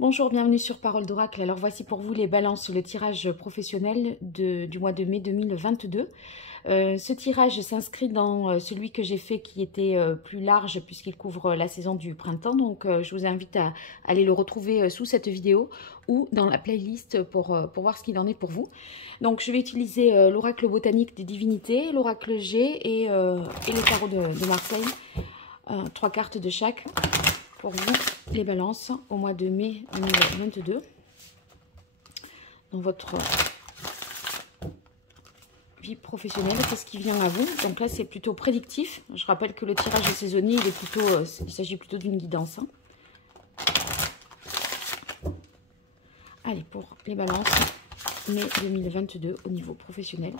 Bonjour, bienvenue sur Parole d'Oracle. Alors voici pour vous les balances, le tirage professionnel du mois de mai 2022. Ce tirage s'inscrit dans celui que j'ai fait qui était plus large puisqu'il couvre la saison du printemps. Donc je vous invite à aller le retrouver sous cette vidéo ou dans la playlist pour voir ce qu'il en est pour vous. Donc je vais utiliser l'oracle botanique des divinités, l'oracle G et le tarot de Marseille. 3 cartes de chaque pour vous, les balances, au mois de mai 2022. Dans votre vie professionnelle, qu'est-ce qui vient à vous? Donc là, c'est plutôt prédictif. Je rappelle que le tirage est saisonnier, il s'agit plutôt d'une guidance. Allez, pour les balances, mai 2022 au niveau professionnel.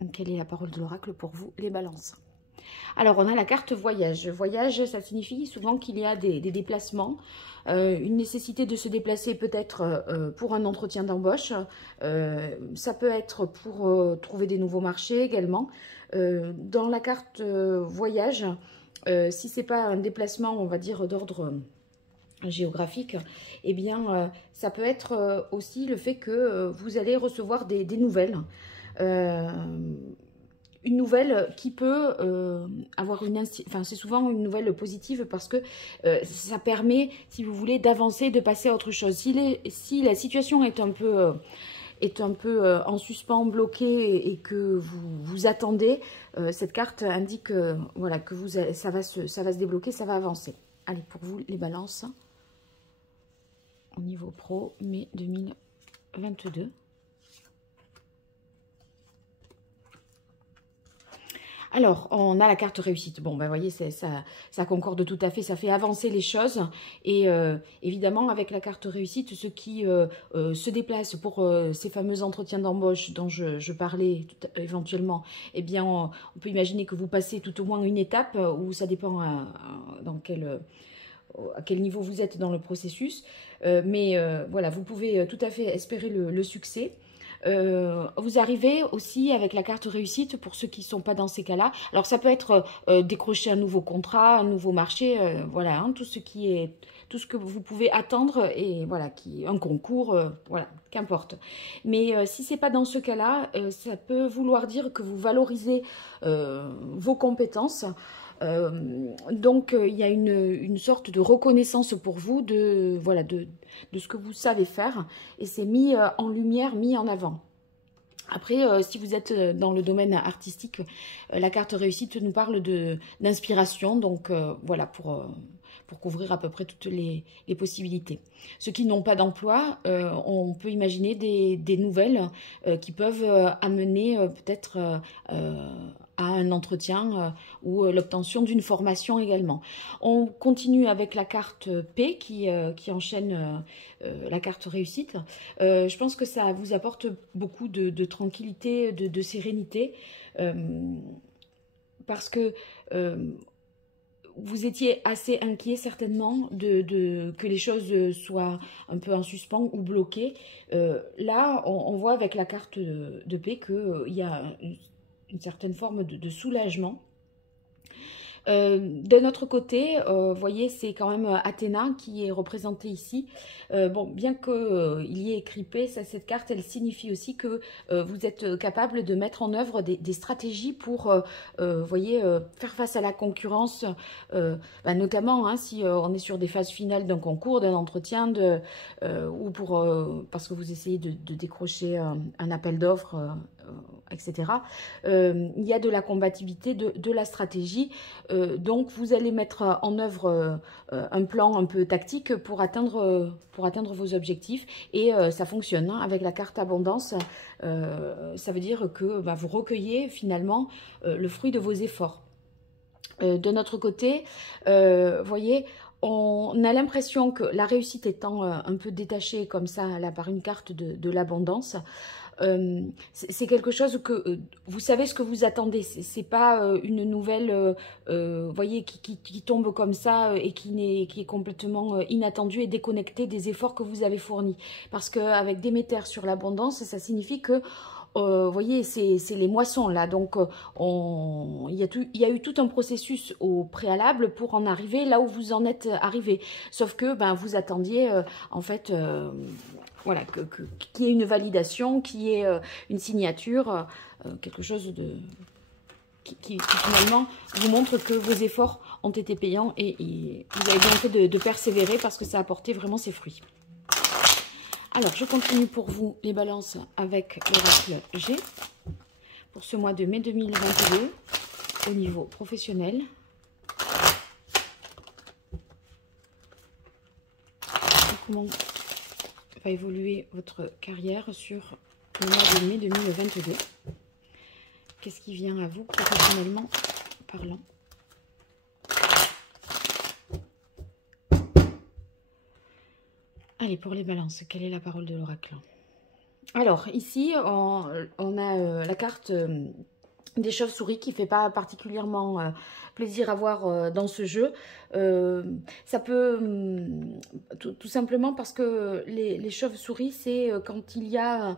Donc, quelle est la parole de l'oracle pour vous, les balances? Alors, on a la carte voyage. Voyage, ça signifie souvent qu'il y a des déplacements, une nécessité de se déplacer peut-être pour un entretien d'embauche. Ça peut être pour trouver des nouveaux marchés également. Dans la carte voyage, si ce n'est pas un déplacement, on va dire, d'ordre géographique, eh bien, ça peut être aussi le fait que vous allez recevoir des nouvelles. Une nouvelle qui peut avoir c'est souvent une nouvelle positive parce que ça permet, si vous voulez, d'avancer, de passer à autre chose. Si la situation est un peu en suspens, bloquée et que vous attendez, cette carte indique voilà, que ça va se débloquer, ça va avancer. Allez, pour vous, les balances, au niveau pro, mai 2022. Alors, on a la carte réussite. Bon, ben, vous voyez, ça concorde tout à fait, ça fait avancer les choses. Et évidemment, avec la carte réussite, ceux qui se déplacent pour ces fameux entretiens d'embauche dont je parlais éventuellement, eh bien, on peut imaginer que vous passez tout au moins une étape, où ça dépend à quel niveau vous êtes dans le processus. Mais voilà, vous pouvez tout à fait espérer le succès. Vous arrivez aussi avec la carte réussite pour ceux qui ne sont pas dans ces cas-là. Alors ça peut être décrocher un nouveau contrat, un nouveau marché, voilà, hein, tout ce que vous pouvez attendre et voilà, un concours, voilà, qu'importe. Mais si c'est pas dans ce cas-là, ça peut vouloir dire que vous valorisez vos compétences. Donc il y a une sorte de reconnaissance pour vous de ce que vous savez faire et c'est mis en lumière, mis en avant. Après, si vous êtes dans le domaine artistique, la carte réussite nous parle d'inspiration, donc voilà, pour couvrir à peu près toutes les possibilités. Ceux qui n'ont pas d'emploi, on peut imaginer des nouvelles qui peuvent amener peut-être à un entretien ou l'obtention d'une formation également. On continue avec la carte P qui enchaîne la carte réussite. Je pense que ça vous apporte beaucoup de tranquillité, de sérénité, parce que vous étiez assez inquiet certainement que les choses soient un peu en suspens ou bloquées. Là, on voit avec la carte de paix qu'il y a une certaine forme de soulagement. De notre côté, vous voyez, c'est quand même Athéna qui est représentée ici. Bon, bien qu'il y ait écrit P, cette carte, elle signifie aussi que vous êtes capable de mettre en œuvre des stratégies pour, vous voyez, faire face à la concurrence, notamment hein, si on est sur des phases finales d'un concours, d'un entretien, ou parce que vous essayez de décrocher un appel d'offres, etc. Il y a de la combativité, de la stratégie. Donc, vous allez mettre en œuvre un plan un peu tactique pour atteindre vos objectifs. Et ça fonctionne hein, avec la carte abondance. Ça veut dire que vous recueillez finalement le fruit de vos efforts. De notre côté, vous voyez, on a l'impression que la réussite étant un peu détachée comme ça là, par une carte de l'abondance, c'est quelque chose que vous savez ce que vous attendez. C'est pas une nouvelle, voyez, qui tombe comme ça et qui est complètement inattendue et déconnectée des efforts que vous avez fournis. Parce qu'avec Déméter sur l'abondance, ça signifie que vous voyez, c'est les moissons là, donc il y a eu tout un processus au préalable pour en arriver là où vous en êtes arrivé. Sauf que ben, vous attendiez en fait, voilà, qu'il y ait une validation, qu'il y ait une signature, quelque chose de qui finalement vous montre que vos efforts ont été payants et vous avez bien fait de persévérer parce que ça a apporté vraiment ses fruits. Alors, je continue pour vous les balances avec l'oracle G pour ce mois de mai 2022 au niveau professionnel. Comment va évoluer votre carrière sur le mois de mai 2022? Qu'est-ce qui vient à vous professionnellement parlant? Allez, pour les balances, quelle est la parole de l'oracle? Alors, ici, on a la carte des chauves-souris qui ne fait pas particulièrement plaisir à voir dans ce jeu. Ça peut, tout simplement parce que les chauves-souris, c'est quand il y a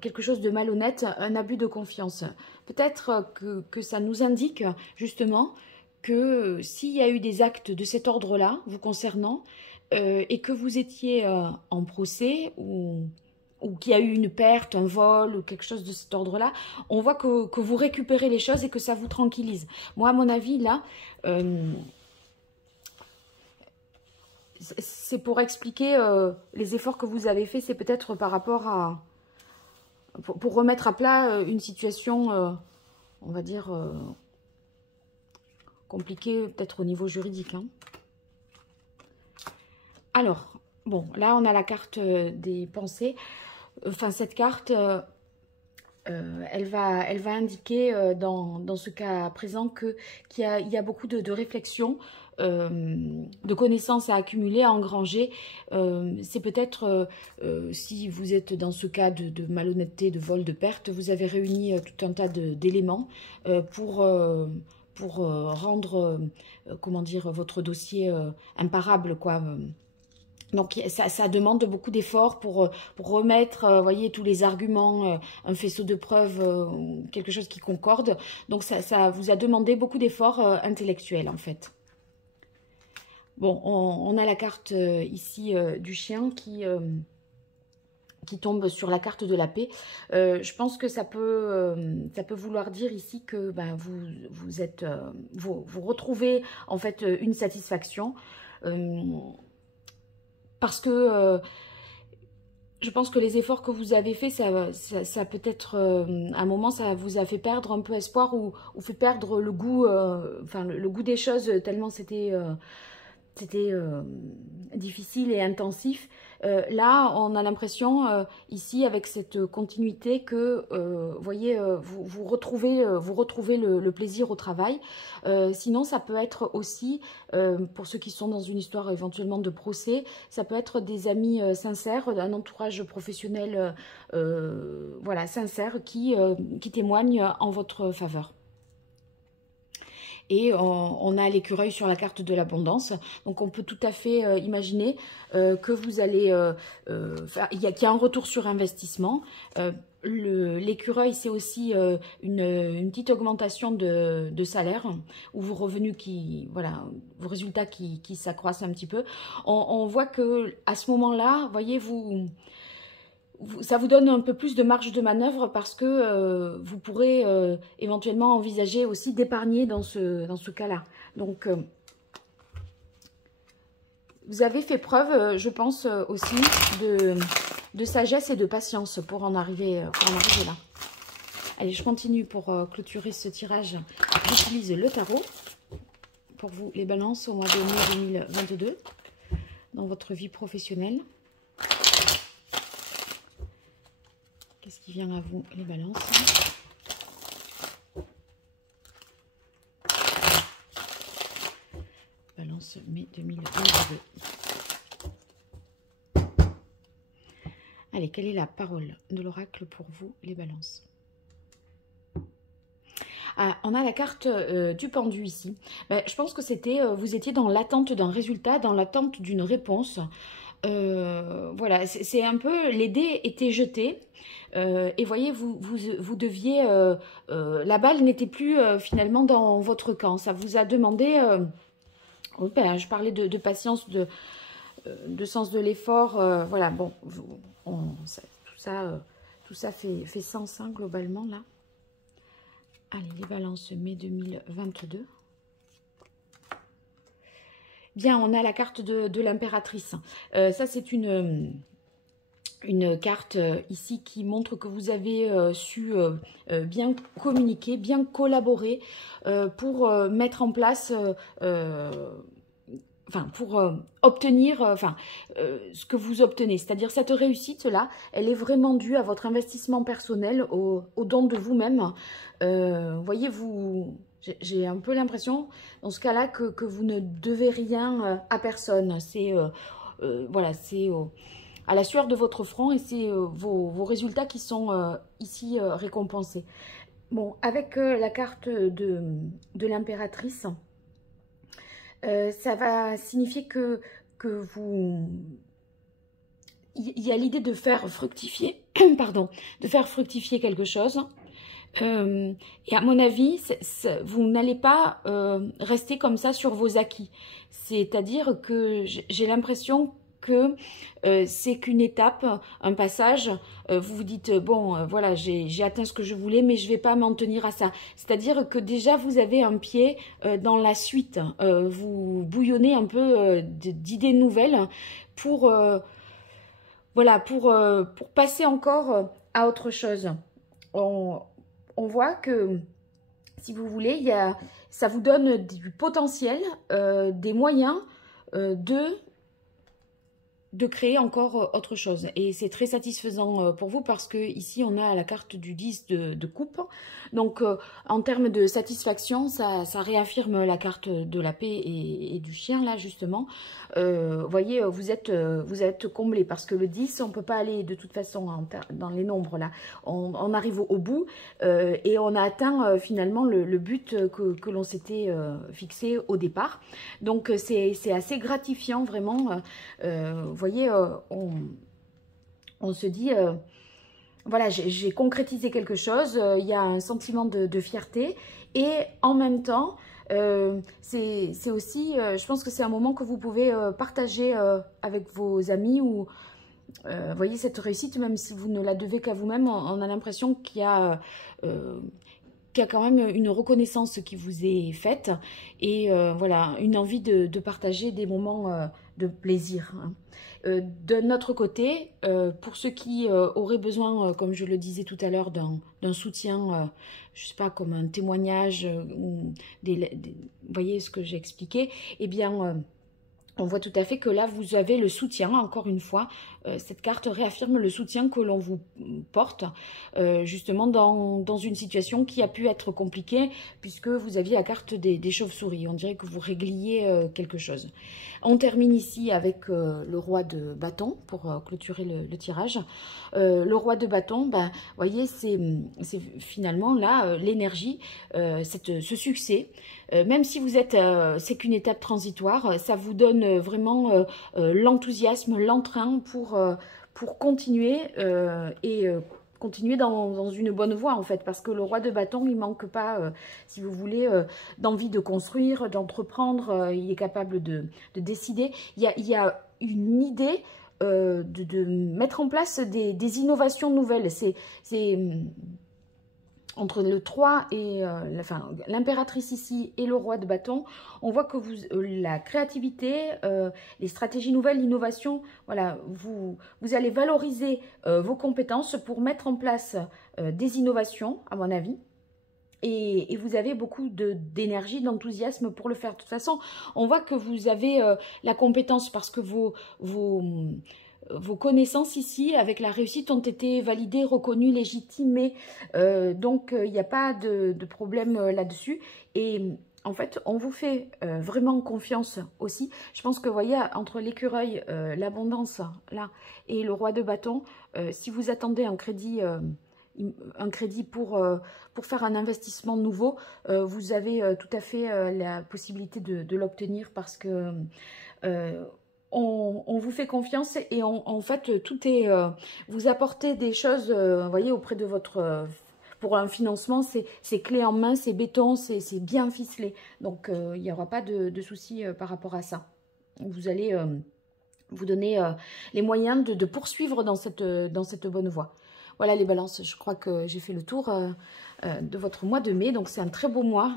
quelque chose de malhonnête, un abus de confiance. Peut-être que ça nous indique justement que s'il y a eu des actes de cet ordre-là, vous concernant, et que vous étiez en procès ou qu'il y a eu une perte, un vol ou quelque chose de cet ordre-là, on voit que vous récupérez les choses et que ça vous tranquillise. Moi, à mon avis, là, c'est pour expliquer les efforts que vous avez faits, c'est peut-être par rapport à... Pour remettre à plat une situation, on va dire, compliquée, peut-être au niveau juridique, hein. Alors, bon, là, on a la carte des pensées. Enfin, cette carte, elle va indiquer dans ce cas présent qu'il y a beaucoup de réflexion, de connaissances à accumuler, à engranger. C'est peut-être, si vous êtes dans ce cas de malhonnêteté, de vol, de perte, vous avez réuni tout un tas d'éléments pour rendre, comment dire, votre dossier imparable, quoi. Donc, ça demande beaucoup d'efforts pour remettre, voyez, tous les arguments, un faisceau de preuves, quelque chose qui concorde. Donc, ça vous a demandé beaucoup d'efforts intellectuels, en fait. Bon, on a la carte ici du chien qui tombe sur la carte de la paix. Je pense que ça peut vouloir dire ici que ben, vous retrouvez, en fait, une satisfaction. Parce que je pense que les efforts que vous avez faits, ça peut-être, à un moment, ça vous a fait perdre un peu espoir ou fait perdre le goût, enfin, le goût des choses, tellement c'était difficile et intensif. Là, on a l'impression, ici, avec cette continuité, que, voyez, vous retrouvez le plaisir au travail. Sinon, ça peut être aussi, pour ceux qui sont dans une histoire éventuellement de procès, ça peut être des amis sincères, un entourage professionnel voilà, sincère qui témoigne en votre faveur. Et on a l'écureuil sur la carte de l'abondance. Donc, on peut tout à fait imaginer que vous allez faire... Il y a un retour sur investissement. L'écureuil, c'est aussi une petite augmentation de salaire ou vos revenus voilà, vos résultats qui s'accroissent un petit peu. On voit que à ce moment-là, voyez, ça vous donne un peu plus de marge de manœuvre parce que vous pourrez éventuellement envisager aussi d'épargner dans ce cas-là. Donc, vous avez fait preuve, je pense, aussi de sagesse et de patience pour en arriver là. Allez, je continue pour clôturer ce tirage. J'utilise le tarot pour vous, les balances au mois de mai 2022 dans votre vie professionnelle. Qu'est-ce qui vient à vous, les balances? Balance mai 2022. Allez, quelle est la parole de l'oracle pour vous, les balances? Ah, on a la carte du pendu ici. Ben, je pense que c'était, vous étiez dans l'attente d'un résultat, dans l'attente d'une réponse. Voilà, c'est un peu, les dés étaient jetés. Et voyez, vous deviez, la balle n'était plus finalement dans votre camp. Ça vous a demandé, oh, ben, je parlais de patience, de sens de l'effort. Voilà, bon, tout ça fait sens hein, globalement là. Allez, les balances mai 2022. Bien, on a la carte de l'impératrice. Ça, c'est une carte ici qui montre que vous avez su bien communiquer, bien collaborer pour mettre en place, enfin pour obtenir ce que vous obtenez. C'est-à-dire cette réussite-là, elle est vraiment due à votre investissement personnel, au don de vous-même. Voyez, j'ai un peu l'impression, dans ce cas-là, que vous ne devez rien à personne. C'est voilà, c'est à la sueur de votre front et c'est vos résultats qui sont ici récompensés. Bon, avec la carte de l'impératrice, ça va signifier que vous... Il y a l'idée de faire fructifier, pardon, de faire fructifier quelque chose. Et à mon avis, vous n'allez pas rester comme ça sur vos acquis. C'est-à-dire que j'ai l'impression que c'est qu'une étape, un passage. Vous vous dites, bon, voilà, j'ai atteint ce que je voulais, mais je ne vais pas m'en tenir à ça. C'est-à-dire que déjà, vous avez un pied dans la suite. Vous bouillonnez un peu d'idées nouvelles pour, voilà, pour passer encore à autre chose. On voit que, si vous voulez, ça vous donne du potentiel, des moyens de créer encore autre chose. Et c'est très satisfaisant pour vous parce que ici, on a la carte du 10 de coupe. Donc, en termes de satisfaction, ça réaffirme la carte de la paix et du chien, là, justement. Vous voyez, vous êtes comblé parce que le 10, on ne peut pas aller de toute façon dans les nombres, là. On arrive au bout et on a atteint finalement le but que l'on s'était fixé au départ. Donc, c'est assez gratifiant, vraiment. Vous voyez, on se dit, voilà, j'ai concrétisé quelque chose, il y a un sentiment de fierté et en même temps, c'est aussi, je pense que c'est un moment que vous pouvez partager avec vos amis ou, vous voyez, cette réussite, même si vous ne la devez qu'à vous-même, on a l'impression qu'il y a quand même une reconnaissance qui vous est faite et voilà, une envie de partager des moments de plaisir. Hein. De notre côté, pour ceux qui auraient besoin, comme je le disais tout à l'heure, d'un soutien, je ne sais pas, comme un témoignage, ou vous voyez ce que j'ai expliqué, eh bien, on voit tout à fait que là, vous avez le soutien, encore une fois. Cette carte réaffirme le soutien que l'on vous porte, justement dans une situation qui a pu être compliquée, puisque vous aviez la carte des chauves-souris. On dirait que vous régliez quelque chose. On termine ici avec le roi de bâton, pour clôturer le tirage. Le roi de bâton, ben, voyez, c'est finalement là, l'énergie, ce succès. Même si vous êtes, c'est qu'une étape transitoire, ça vous donne vraiment l'enthousiasme, l'entrain pour continuer et continuer dans une bonne voie en fait, parce que le roi de bâton, il manque pas, si vous voulez, d'envie de construire, d'entreprendre, il est capable de décider. Il y a une idée de mettre en place des innovations nouvelles. C'est entre le 3 et l'impératrice ici et le roi de bâton, on voit que la créativité, les stratégies nouvelles, l'innovation, voilà, vous allez valoriser vos compétences pour mettre en place des innovations, à mon avis. Et vous avez beaucoup d'énergie, d'enthousiasme pour le faire. De toute façon, on voit que vous avez la compétence parce que vos connaissances ici, avec la réussite, ont été validées, reconnues, légitimées. Donc, il n'y a pas de problème là-dessus. Et en fait, on vous fait vraiment confiance aussi. Je pense que, vous voyez, entre l'écureuil, l'abondance, là, et le roi de bâton, si vous attendez un crédit pour faire un investissement nouveau, vous avez tout à fait la possibilité de l'obtenir parce que on vous fait confiance et en fait, tout est... vous apportez des choses, vous voyez, auprès de votre... pour un financement, c'est clé en main, c'est béton, c'est bien ficelé. Donc, il n'y aura pas de souci par rapport à ça. Vous allez vous donner les moyens de poursuivre dans cette bonne voie. Voilà les balances, je crois que j'ai fait le tour de votre mois de mai. Donc c'est un très beau mois.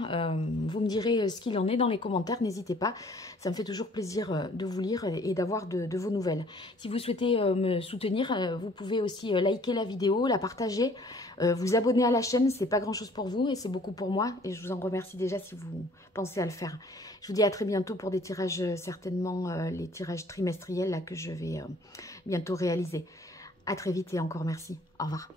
Vous me direz ce qu'il en est dans les commentaires, n'hésitez pas. Ça me fait toujours plaisir de vous lire et d'avoir de vos nouvelles. Si vous souhaitez me soutenir, vous pouvez aussi liker la vidéo, la partager, vous abonner à la chaîne. C'est pas grand chose pour vous et c'est beaucoup pour moi. Et je vous en remercie déjà si vous pensez à le faire. Je vous dis à très bientôt pour des tirages, certainement les tirages trimestriels là, que je vais bientôt réaliser. À très vite et encore merci. Au revoir.